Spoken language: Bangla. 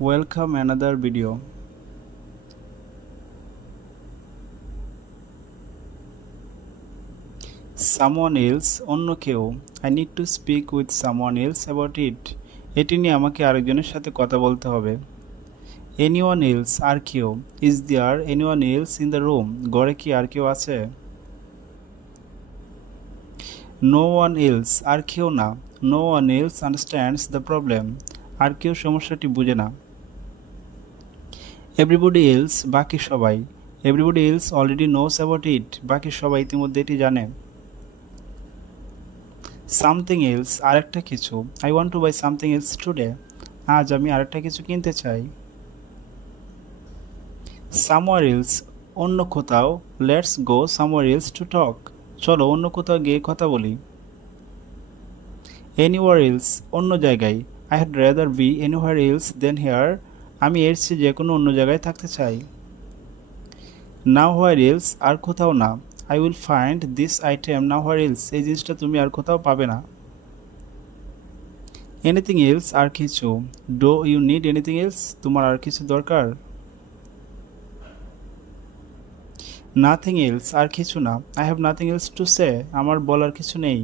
Welcome another video. Someone else অন্য কেউ I need to speak with someone else about it. এটি নিয়ে আমাকে আরেকজনের সাথে কথা বলতে হবে। Anyone else আর কেউ Is there anyone else in the room? ঘরে কি আর কেউ আছে? No one else আর কেউ না No one else understands the problem. আর কেউ সমস্যাটি বুঝে না। Everybody else বাকি সবাই Everybody else already knows about it. বাকি সবাই ইতিমধ্যে এটি জানে। Something else আরেকটা কিছু I want to buy something else today. আজ আমি আরেকটা কিছু কিনতে চাই। Somewhere else অন্য কোথাও Let's go somewhere else to talk. চলো অন্য কোথাও গিয়ে কথা বলি। Anywhere else অন্য জায়গায় I had rather be anywhere else than here. আমি এর চেয়ে যে কোনো অন্য জায়গায় থাকতে চাই। Nowhere else আর কোথাও না I will find this item nowhere else. এই জিনিসটা তুমি আর কোথাও পাবে না। Anything else আর কিছু Do you need anything else? তোমার আর কিছু দরকার? Nothing else আর কিছু না I have nothing else to say. আমার বলার কিছু নেই।